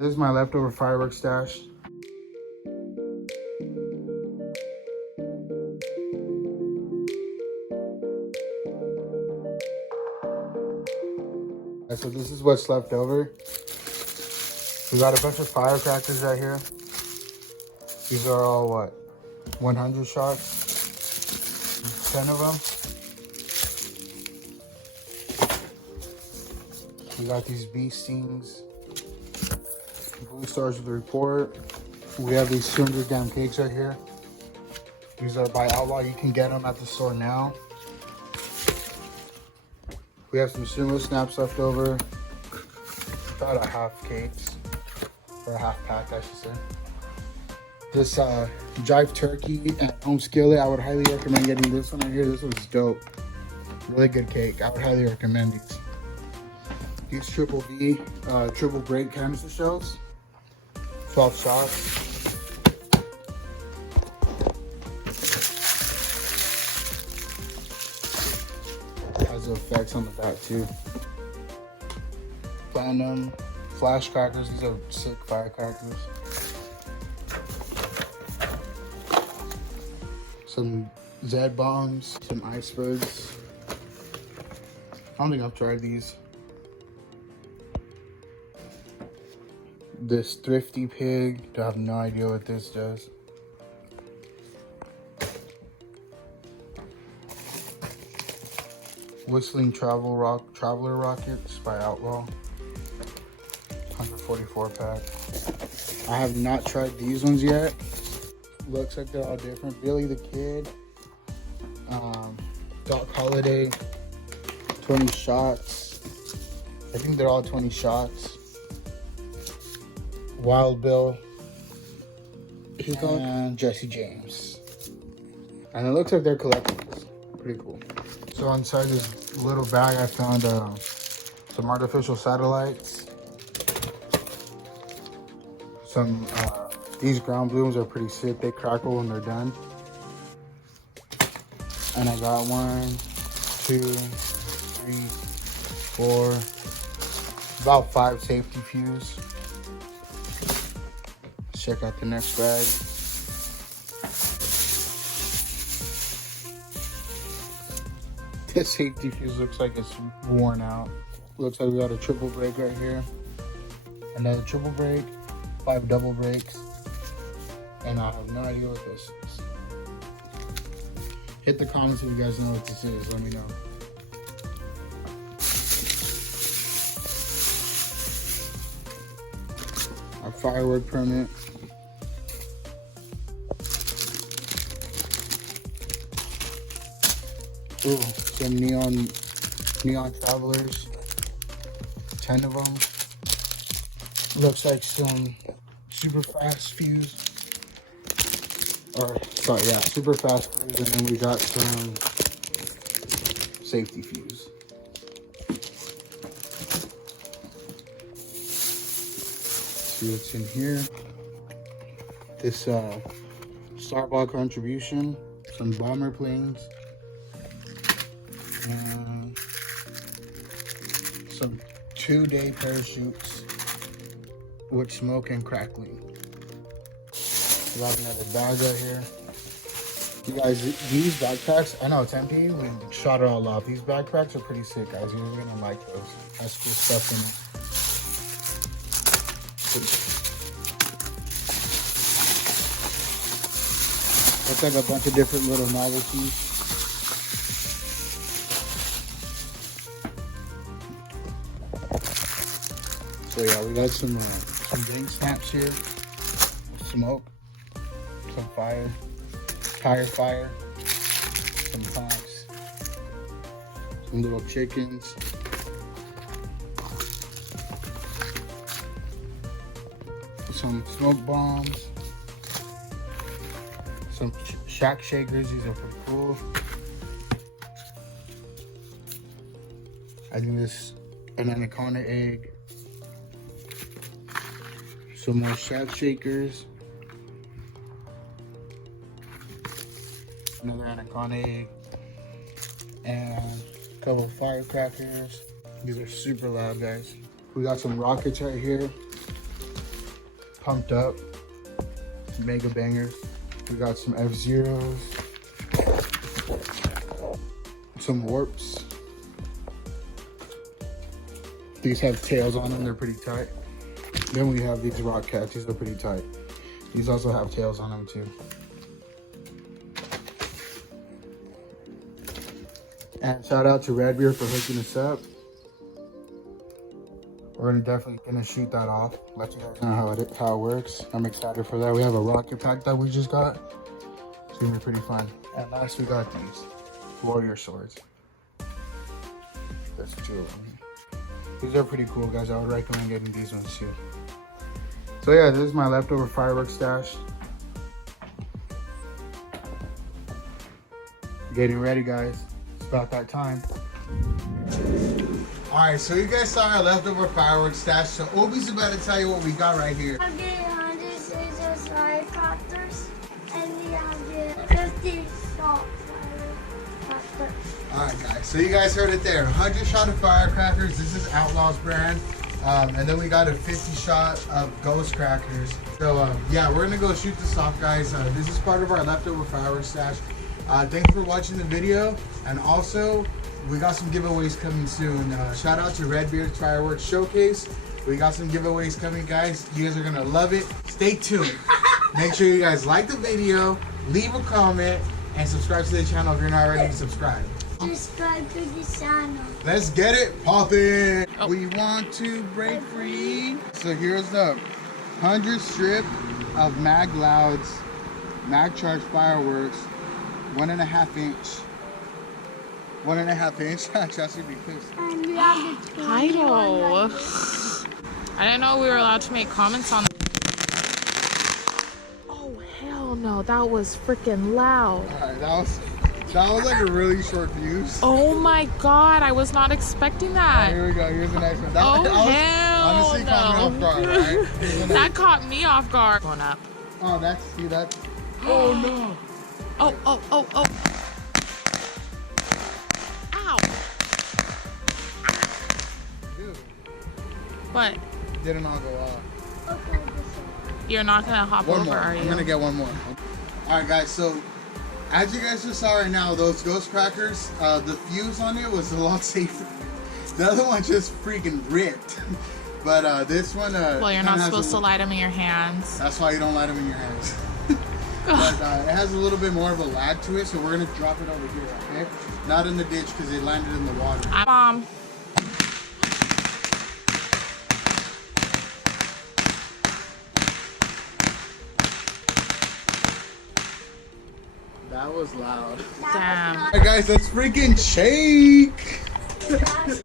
This is my leftover firework stash. So this is what's left over. We got a bunch of firecrackers right here. These are all what? 100 shots. 10 of them. We got these bee stings. Blue stars with the report. We have these 200 gram cakes right here. These are by Outlaw. You can get them at the store now. We have some sumo snaps left over. About a half cakes. Or a half pack, I should say. This jive turkey and home skillet, I would highly recommend getting this one right here. This one's dope. Really good cake. I would highly recommend these. These triple V, triple break canister shells. 12 shots. Has the effects on the back too. Platinum flash crackers. These are sick firecrackers. Some Zed bombs. Some icebergs. I don't think I've tried these. This thrifty pig. I have no idea what this does. Whistling traveler rockets by Outlaw. 144 pack. I have not tried these ones yet. Looks like they're all different. Billy the Kid. Doc Holiday. 20 shots. I think they're all 20 shots. Wild Bill, and Jesse James. And it looks like they're collectibles. Pretty cool. So inside this little bag I found some artificial satellites. Some, these ground blooms are pretty sick. They crackle when they're done. And I got 1, 2, 3, 4, about 5 safety fuse. Check out the next bag. This safety fuse looks like it's worn out. Looks like we got a triple break right here. Another triple break, 5 double breaks. And I have no idea what this is. Hit the comments if you guys know what this is. Let me know. Our firework permit. Ooh, some neon travelers. 10 of them. Looks like some super fast fuse. Or sorry, yeah, super fast fuse, and then we got some safety fuse. See what's in here. This Starball contribution, some bomber planes, and some 2-day parachutes with smoke and crackling. We got another bag right here. You guys, these backpacks, I know it's empty, we shot it all off. These backpacks are pretty sick, guys. You're gonna like those. That's cool stuff in it. Looks like a bunch of different little novelties. So yeah, we got some drink snaps here. Smoke, some fire, tire fire, some pops, some little chickens. Some smoke bombs, some shack shakers. These are pretty cool. I think this an anaconda egg. Some more shack shakers. Another anaconda egg. And a couple of firecrackers. These are super loud, guys. We got some rockets right here. pumped up. Mega bangers. We got some F-Zeros. Some warps. These have tails on them, they're pretty tight. Then we have these rock cats, these are pretty tight. These also have tails on them too. And shout out to Redbeard for hooking us up. We're definitely gonna shoot that off. Let you guys know how it works. I'm excited for that. We have a rocket pack that we just got. It's gonna be pretty fun. And last we got these warrior swords. There's 2 of them. These are pretty cool, guys. I would recommend getting these ones too. So yeah, this is my leftover fireworks stash. Getting ready, guys. It's about that time. Alright, so you guys saw our leftover fireworks stash. So Obi's about to tell you what we got right here. 100 scissors firecrackers and 350 shot firecrackers. Alright guys, so you guys heard it there. 100 shot of firecrackers. This is Outlaw's brand. And then we got a 50 shot of ghost crackers. So yeah, we're gonna go shoot this off, guys. This is part of our leftover fireworks stash. Thanks for watching the video. And also, we got some giveaways coming soon. Shout out to Redbeard's Fireworks Showcase. We got some giveaways coming, guys. You guys are gonna love it. Stay tuned. Make sure you guys like the video, leave a comment, and subscribe to the channel if you're not already subscribed. Subscribe to the channel. Let's get it poppin'. Oh. We want to break free. So here's the 100 strip of Mag Louds, Mag Charge Fireworks, 1.5 inch. 1.5 inch. Chelsea be pissed. And we have the Idol. I didn't know we were allowed to make comments on. Oh hell no! That was freaking loud. All right, that was like a really short fuse. Oh my god! I was not expecting that. Here we go. Here's the next one. That hell honestly no! caught me off guard, right? That caught me off guard. Going up. Oh, that's Oh no! Oh! Dude. What? Didn't all go off. Okay, this one. You're not gonna hop One over, more. are you? I'm gonna get one more. Alright guys, so as you guys just saw right now, those ghost crackers, the fuse on it was a lot safer. The other one just freaking ripped. But this one well, you're not supposed to light them in your hands. That's why you don't light them in your hands. But it has a little bit more of a lag to it, so we're gonna drop it over here, okay? Not in the ditch because it landed in the water. Mom. That was loud. Damn. Alright guys, let's freaking shake!